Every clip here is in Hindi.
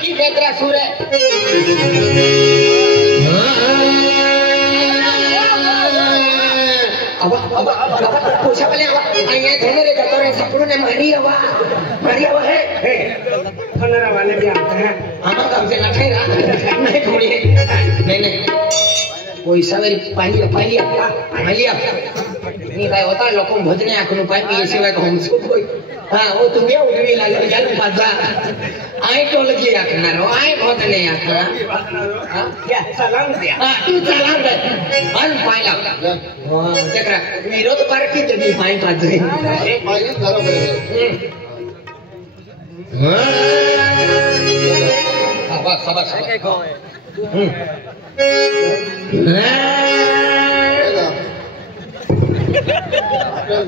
की बेतरा सुर है अब पूछा पहले आइए थे मेरे जतरे सपनों ने मारी हवा है फनरा वाले भी आते हैं हमारा काम से लगे रहा नहीं थोड़ी नहीं कोई सवेरी पालिया नहीं काय होता है लोगों भजने आँखों पाई में ये सिवाय को हमसे कोई हाँ वो तुम्हें उठवी लगे जाल बाजा आए तो लगी रखना रो आए भजने आँखों हाँ क्या सलाम दिया हाँ तू सलाम दे अन पाइला वाह देख रहा विरोध पर की जगह पाई पाते पाई करो सबक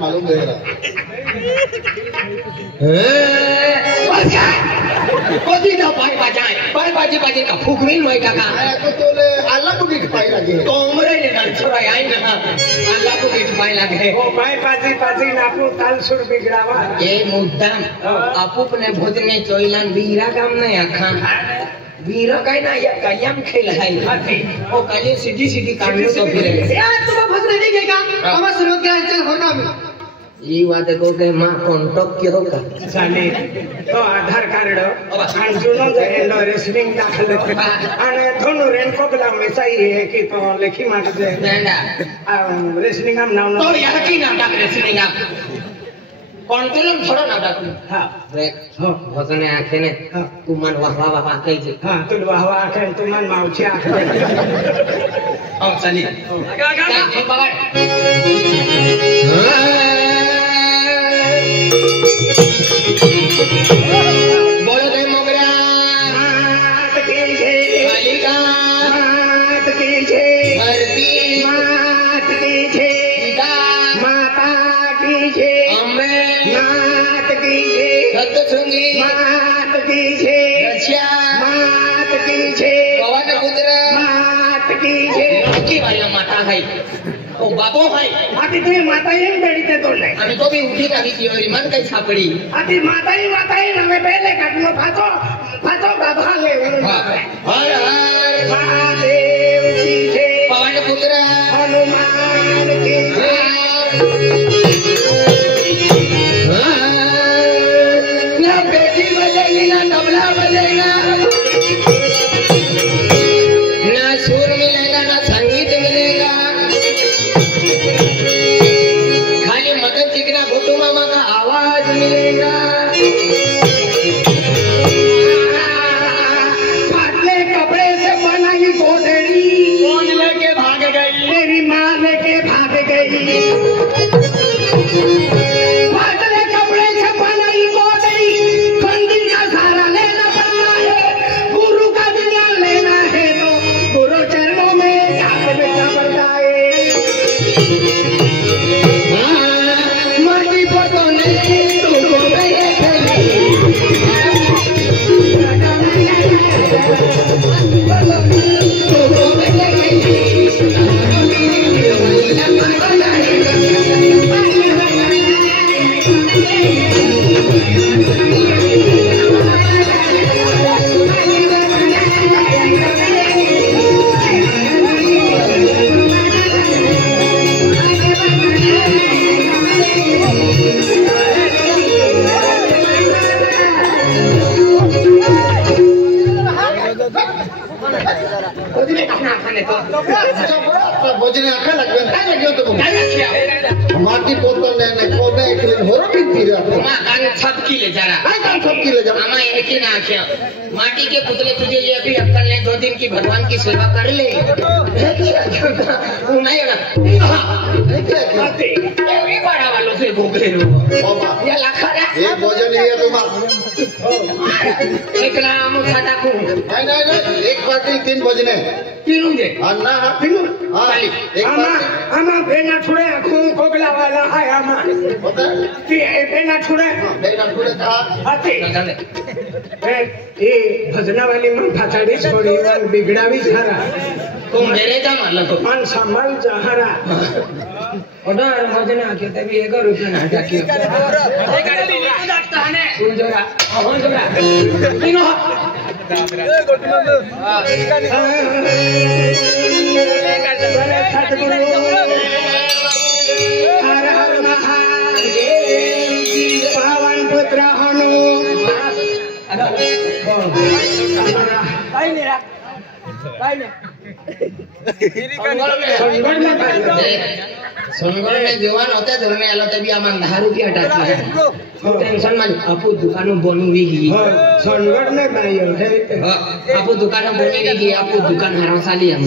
मालूम दे रहा कोई ना पाई बाजी का फूक नहीं मैं का तो तोले अलग बीट पाई लगे तो उम्र ने ना छोड़ा आई ना अल्लाह को बीट पाई लगे वो पाई पाजी ना अपनो ताल सुर बिगड़ावा ये मुद्दा अपुप ने भोजने चोइलान वीरा काम नहीं आखा वीरा का ना या कयम खेल है वो कले सीधी कांडो तो फिर यार तुम भजने नहीं गएगा हम सुनो क्या चल होना में ये बात को के मां कांटेक्ट क्यों का जाने तो आधार कार्ड और जुनो जे एंड रेसलिंग दाखल आने दोनों रेंट को गला में सही है कि तो लेखी मार दे ना रेसलिंग हम नाम तो यार की नाम डाक रेसलिंग आप कंट्रोल थोड़ा ना डाक हां हां भजने आखे ने तू मन वाह कहि जे हां तू वाह आखे तू मन माउची आखे और चलिए बाबा बोलो दे मोगरा मात की जय कालिका मात की जय धरती मात की जय पिता माता की जय अम्बे मात की जय सतसंगी मात की जय रक्षा मात की जय पवन पुत्र मात की जय की वाला माता है ओ बाबो है आती तुझे माता ही बेड़ीते तोड़ले आम्ही तो भी उठी नाही की वरी मन काही सापडी आती माता ही नवे पहले काटलो फाचो बाबा ले हर हर महादेव की जय पवन पुत्र हनुमान की जय ना बेटी बजेगी ना तबला बजेगा ना सुर मिलेगा ना संगीत मिलेगा खाली मदन चिकना घुटू मामा का आवाज मिलेगा फाटले कपड़े से बनाई गोदड़ी कौन लेके भाग गई मेरी माँ लेके भाग गई फाटले कपड़े से बनाई गोदड़ी बंदी का सहारा लेना पड़ता है गुरु का बिना लेना है तो गुरु चरणों में जाके बेटा पड़ता है माटी पोतो नहीं तुमको मैं भोजने आखे लगे तो माटी पोतन ने कोने एक दिन होरो भी थी रहा मां कान छपकी ले जा रहा आई कान छपकी ले जा मामा एक ही ना आख्या माटी के पुतले तुझे ये अभी अक्कल ने 2 दिन की भगवान की सेवा कर ले नहीं ना ये बड़ा वालों से भूखे बाबा ये लाखा ये भोजन ये तुम एक नाम खाता को नहीं एक बाटी 3 भोजने तीनों दे अन्ना फिर हां एक बाटी आमा बेना छुड़े खून कोगला वाला है आमा होता कि बेना छुड़े बेना थोड़े था आते ये भजना वाली मां फाचाड़ी छोड़ी वन बिगड़ा भी झारा तुम मेरे जा मान लो मन संभाल जहरा ओडर भजना के तभी 1 रुपया ना जाके सुन जरा तीनों हर हर महादेव पावन पुत्र हनु सोनगढ़ में जवान होते धरने आलो तभी आमान 10 रुपया टाकला है टेंशन मत आपू दुकान बनी गई सोनगढ़ में नहीं होते आपू दुकान बनी गई आपू दुकान हरा साली हम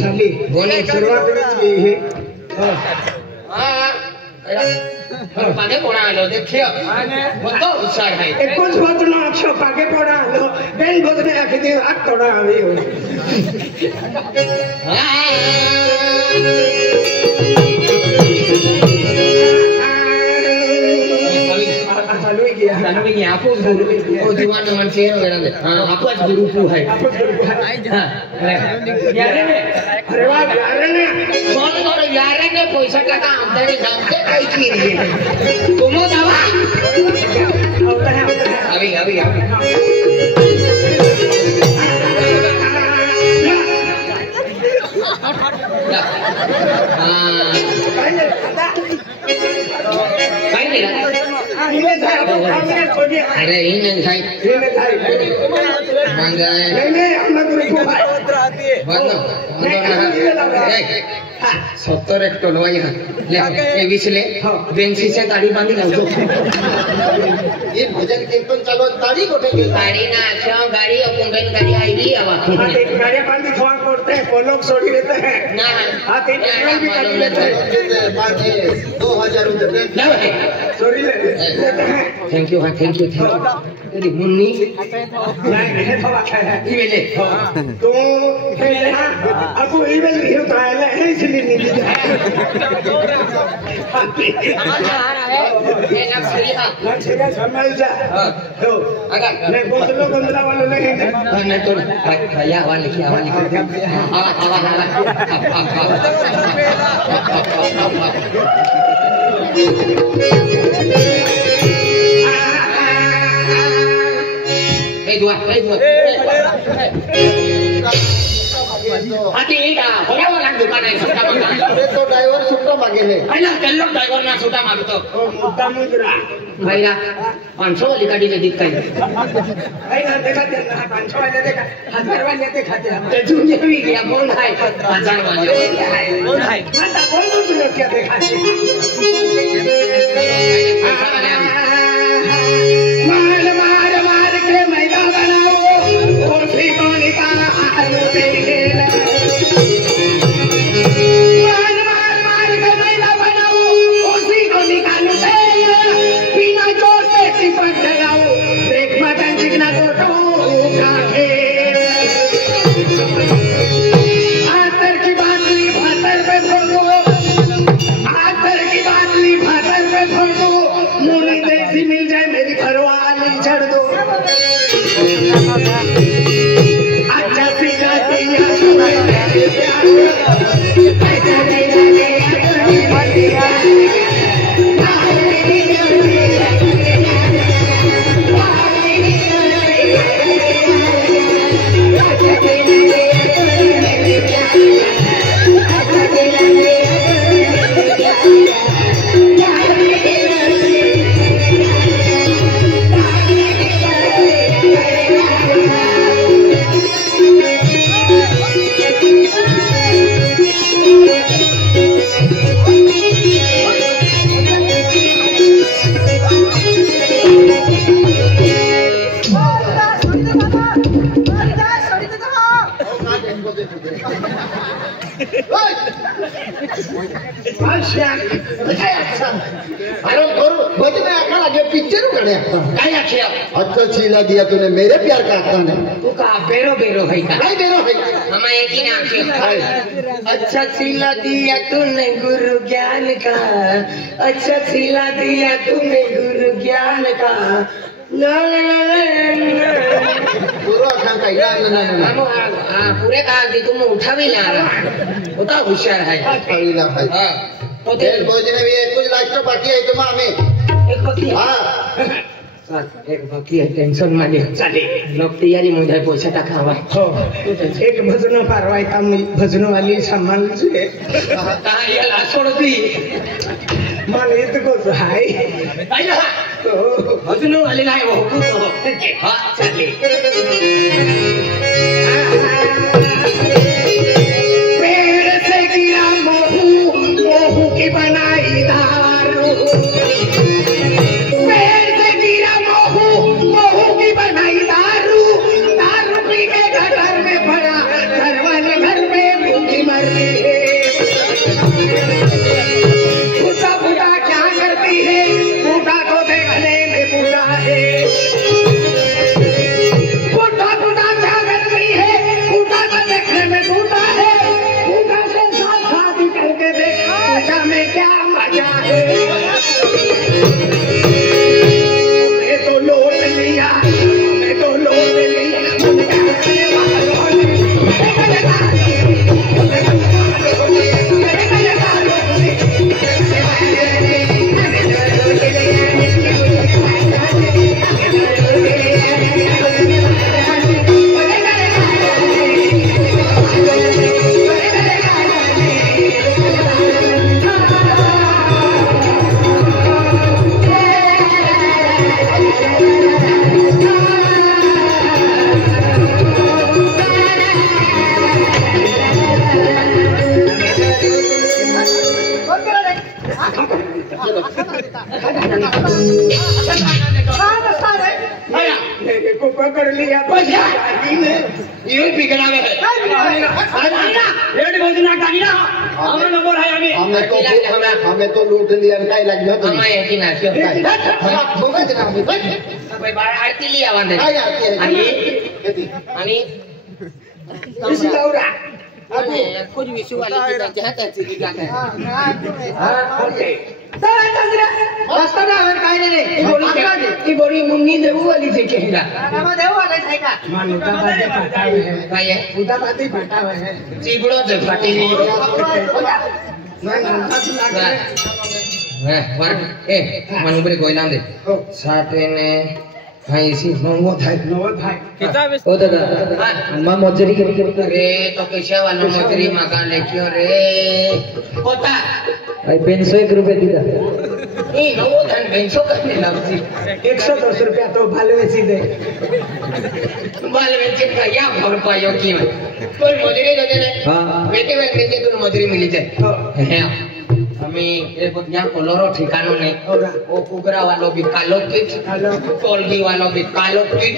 बनी शुरुआत की है हां पागे पड़ा लो देखियो बहुत उत्साह है कुछ बात ना अक्षो पागे पड़ा लो बेन गोदने आके दे आक तोड़ा आवे हो चालू गया आपको गुरु ओ दीवान मन से वगैरह दे हां आपको गुरु को है हां अरे वाह यार ने कौन और यार ने पैसा टका आमदनी जानते काई की रही है तुमो दवा अभी अरे इन्हें खाई सत्तर एक टन भाई ये बिचले बेंची से ताड़ी बांधी लाओ ये भजन कीर्तन चालू ताड़ी कोठे के गाड़ी ना अच्छा गाड़ी अपन बेन गाड़ी आएगी अब गाड़ी बांधी थोड़ा करते हैं वो लोग छोड़ देते हैं ना हां तो पेट्रोल भी काट लेते हैं 2000 रुपए चोरी लेते हैं थैंक यू यदि मुन्नी नहीं तो बात है इवेले तो अब इवेल नहीं होता है इसलिए नहीं ये नक्सलिया समझ जा तो अगर नहीं गोंदला वालों नहीं नहीं तो भैया वाले dua. Hati ida, orang orang bukan yang suka makan. तो ड्राइवर सुट्टा मागेले Alah, kalau driver nak suka makan tu. मुद्दा मुद्रा Baiklah, 500 वाली गाड़ी में दिक्कत है. भाई ना देखा ना 500 वाले देखा 1000 वाले देखा थे हम तो दुनिया भी क्या बोल है 1000 वाले. बोल है. ना बोल दो तुम क्या देखा थे मार मार मार के मैदान बनाओ और फिर को निकाला आलू देखे मार मार मार के मैदान बनाओ और फिर को निकालू बिना जोर से चिपक लगाओ देख मटन चिकना को काहे आतर की बातली भातर पे छोड़ दो आतर की बातली भातर पे छोड़ दो मुनी देसी मिल जाए मेरी घरवाली छड़ दो अच्छा सी जाती अच्छा छीला दिया तूने मेरे प्यार का आता ने तू का बेरो बेरो है का नहीं बेरो है हमें एक ही नाम से अच्छा छीला दिया तूने गुरु ज्ञान का अच्छा छीला दिया तूने गुरु ज्ञान का पूरा खान का ना पूरे कहा कि तुम उठा भी ना रहा होता होशियार है करीला भाई हां तो तेल भोजन भी कुछ लास्ट बाकी है तुम हमें एक बाकी हां एक बाकी आहे टेन्शन मध्ये चालेल लोक तयारी मध्ये पैसा टाकावा हो एक भजन पारवायता मी भजनवाली सांभाळली काय याला सोडती मला येत गोच हाय अजून आले नाही हो हा चालेल पेड़ से गिरा महू महू की बनाई दारू पेड़ से गिरा महू महू की बनाई दारू दारू पी के घर में पड़ा घर वाले घर में भूखी मर रही है फूटा फूटा क्या करती है फूटा तो देखने में बुरा है फूटा फूटा क्या करती है फूटा तो देखने में बूढ़ा है फूटा से साथ शादी करके देख फूटा में क्या मजा है मैं तो लौट लिया मैं तो लौट लिया को पकड़ लिया ये बिगड़ावे रेड भजना डाली ना हमारा नंबर है अभी हमें तो लूट लिया काय लागलं तुम्ही हमारे की ना क्यों बघायचं ना आम्ही भाई बाहेर आरती लिया वांदे काय आरती आणि इसी दौरा आणि कुछ विषय वाली की जाते हैं तैसे की जाते हैं की बड़ी मुन्नी देऊ वाली थे केहिरा काय है उदाबादी फटावे है चिबड़ो दे फाटी वर ए मनु बरे गोइलां दे साथे ने हाई सी नवो थाय ओ दादा अम्मा मजरी रे तो कैसा वाला मजरी मागा लेकियो रे कोता आई 501 रुपये दिला ए नवो धन 500 करने लगती 110 रुपया तो भालवेची दे बाल वेचे का या भर पायो की कोई मजरी दे दे हां बेटे बेटे तुम मजरी मिली जाए हमें एक यहाँ कोलोरो ठिकानो नहीं वो कुगरा वालों भी कालो किट कोलगी वालों भी कालो किट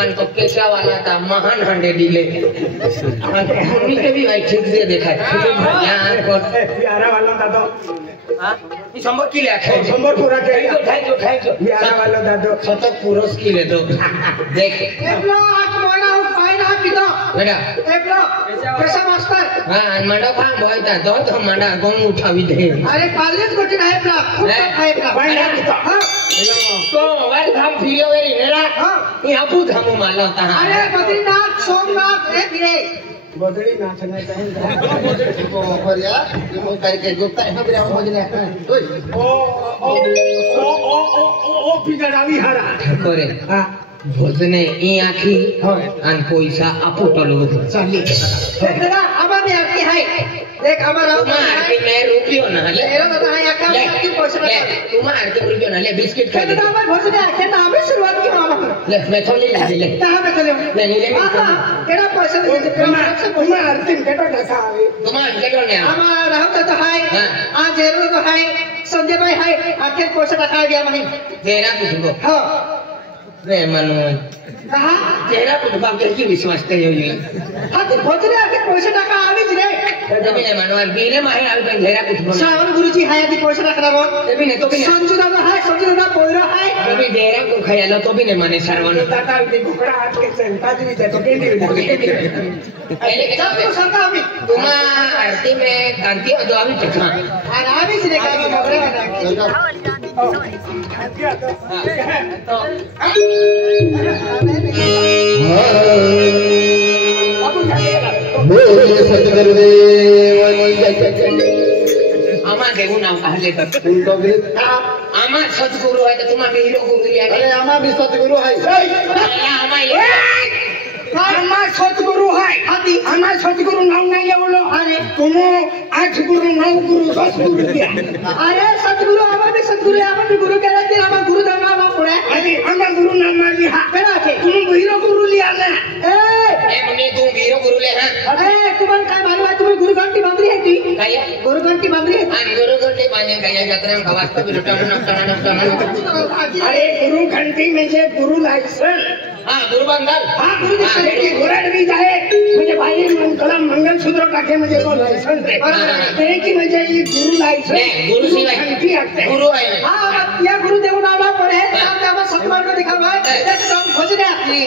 अन तो केशा वाला था महान हंडे डीले उन्हीं के भी भाई ठीक से देखा यहाँ को प्यारा वाला दादो हाँ ये संभव की ले आखे संभव पूरा ठाई जो प्यारा वाला दादो सतत पुरुष की ले दो देख एकलो आज मोना फाइना पितो बेटा एकलो कैसा मास्टर हाँ मंडा फांग बोल था तो मंडा गोंग उठावी दे अरे कॉलेज कोटी है प्ला है प्ला फाइना पितो हां तो वर धाम फिरो वेरी मेरा हां यहाँ पूत हमू माला होता है अरे बद्रीनाथ सोमनाथ एक रे बद्रीनाथ नहीं कहेंगे को पर्या मग काय काय गोता है बिरा मजरी ओय ओ पिगड़ावी हरा करे हां भोजने ई आखी अन पैसा आपो टलो चली देखना हमारे आती है देख हमारा तुम्हारे मैं रुपयो ना ले मेरा दादा है आका की पैसा ले तुम्हारे के रुपयो ना ले बिस्किट खा ले दादा मैं भोजन आके ना हमें शुरुआत की मामा ले मैं थोड़ी ले कहां पे चले ले ले केड़ा पैसा दे तुम्हारा आरती केटा ढका आवे तुम्हारे के कौन है हमारा हम तो है आज जरूर तो है संजय भाई है आके पैसा ढका गया मही तेरा कुछ को हां रे मनु कहा तेरा कुछ बाप के विश्वास करे हो ये हां तो भोजन आके पैसा ढका आवी रे तभी ने मनु बीरे माहे आवे पे तेरा कुछ बोल श्रावण गुरुजी है यदि पैसा ढका रो तभी ने तो भी संजू दादा पोइरो है तभी तेरा को खयालो तो भी ने माने सरवन दादा दे बुकड़ा हाथ के संता जी तो के पहले के तो संता अभी तुम्हारा आरती में कांति और दुआ भी चखा आरामी से देखा खबरे बना बोले सतगुरुदेव आमा देऊ नाव कहले तर उलटो घेत आम आमा सद्गुरु है तो तुम्हारा हीरो गुरु लिया अरे आमा भी सतगुरु है हमार सतगुरु है हमार सतगुरु नाम नहीं है बोलो अरे तुम 8 गुरु 9 गुरु 10 गुरु दिया अरे सतगुरु हमारे भी सतगुरु है हमारे भी गुरु कह रहे थे हमारे गुरु धर्म हमारा पड़े अरे हमार गुरु नाम नहीं लिया मेरा के तुम हीरो गुरु लिया ना ए मुन्नी तुम हीरो गुरु ले हां अरे तुम्हारे काय मालूम है तुम्हें गुरु घंटी बांध रही है ती काय गुरु घंटी बांध रही है हां गुरु घंटी बांधे काय यात्रा में खवास तो बिलटा अरे गुरु घंटी में से गुरु लाइसेंस हां गुरु बंगाल हाँ गुरु जी घोड़ा भी जाए मुझे भाई मंगल सूत्र टाके मुझे को लाइसेंस दे तेरे की मुझे ये गुरु लाइसेंस गुरु सिवाय घंटी आते गुरु है हाँ ये गुरु देव नाम पड़े नाम का हमारा सतमार को दिखा हुआ है तो हम खोज रहे अपनी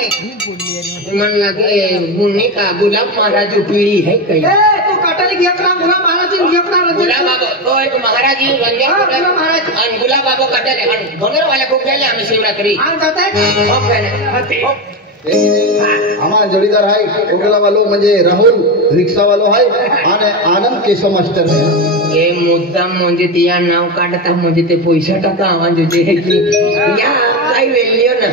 मन लगे मुन्नी का गुलाब महाराज पीढ़ी है कहीं तू कटल की अपना गुलाब महाराज जी अपना गुलाब बाबू तो एक महाराज जी रंजन गुलाब महाराज और गुलाब बाबू कटल है दोनों वाले को क्या ले हमें शिवरात्रि हाँ जाता है आम्हा जोडीदार आहे ओगला वालो म्हणजे राहुल रिक्षा वालो आहे आणि आनंद केशव मास्टर आहे ये मुद्दाम म्हणजे तिया नाव काढता म्हणजे ते पैसा टाका आवाज होते की या काय वेल्यो ना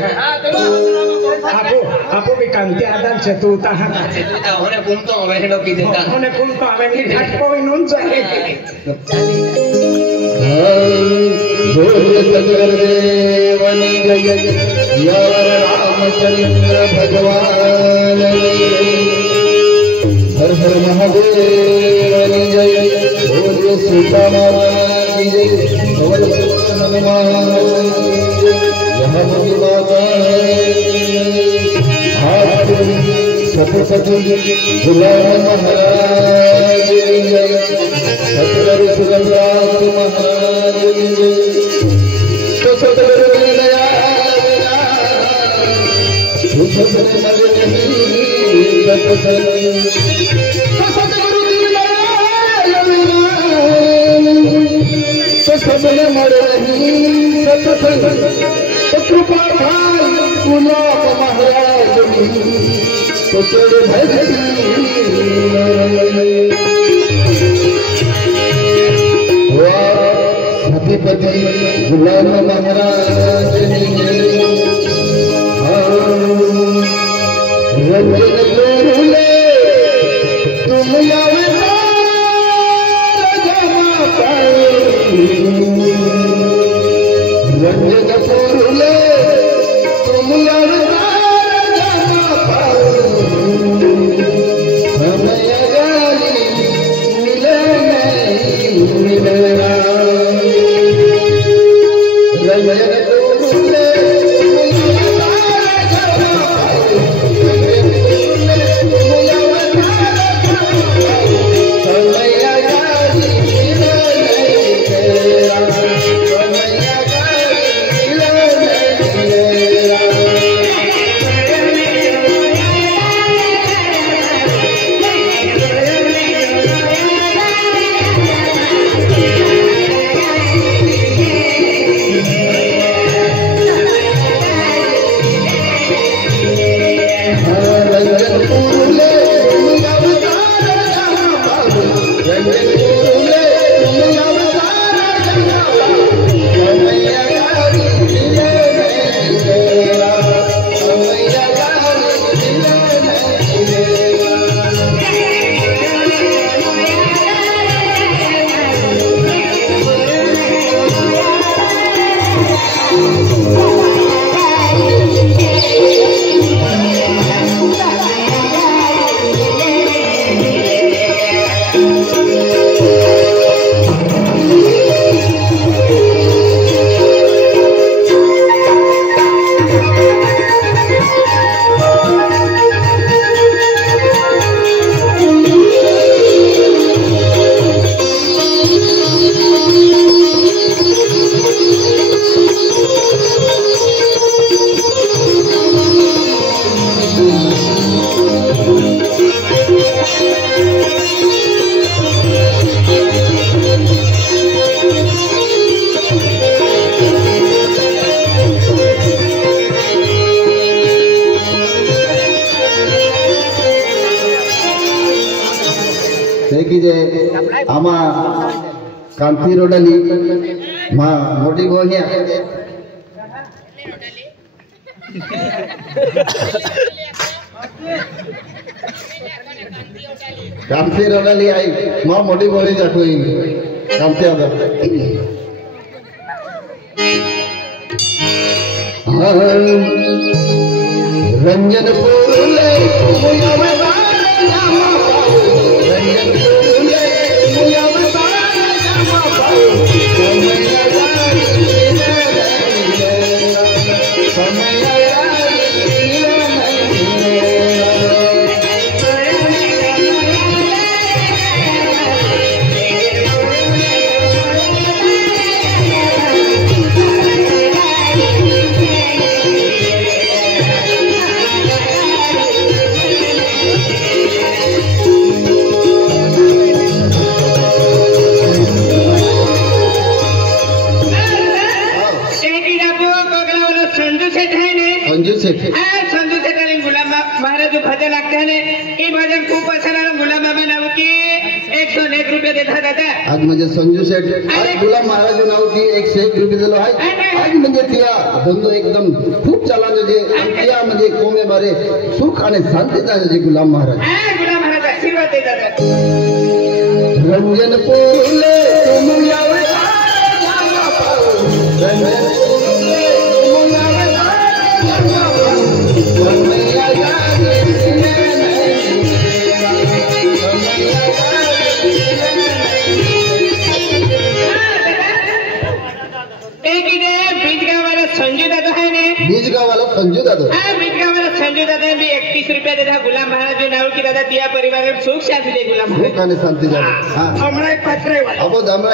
आपो भी कांते आदान चतुर्था हा चतुर्था होने कुंतो वेलो की देता होने कुंतो आवेनी घाटको विनून जाए देवनी जय या रामचंद्र भगवान हर हर महादेव जय बोलिए सीता माता की जय धवल हनुमान यहाँ की माता सतसती गुलाम महाराज जय सतगुरु सुगंधास महाराज जय तो सतगुरु की दया सतगुरु मर रही कृपा भाई गुलाब महाराज तो चढ़ सतीपति गुलाब महाराज रंजन तोरुले तुम रंजन तोरुले तुम हमें अगाली मिले नहीं मिलेगा रंजन तोरुले आमा कांती रोडली मां मोटी बोनिया कामती रोडाली आई मां मोटी बोली जाकोई कामती आदा रंजन बोले मुया में जामा रंजन बोले मुया में जामा संजू सेठ संजू सेठ आणि गुलाम महाराज भजन लागते हे भजन खूप असं गुलाम बाबा नाव की 101 रुपये देता दादा आज म्हणजे संजू सेठ आज गुलाम महाराज नाव की 101 रुपये दिलो आहे आज म्हणजे त्या धंदो एकदम खूप चालला जे त्या म्हणजे कोमे बारे सुख आणि शांतीचा जे गुलाम महाराज गुलाम महाराज आशीर्वाद देतात रंजन पोले तुम यावे रंजन पोले तुम यावे बीजगावाला संजू दादा बीजगावाला संजू दादा 31 रुपये देता गुलाम महाराज नाव की दादा दिया परिवार सुख शांती गुलाम सुख आणि शांती झाली हमारा एक पत्र है अब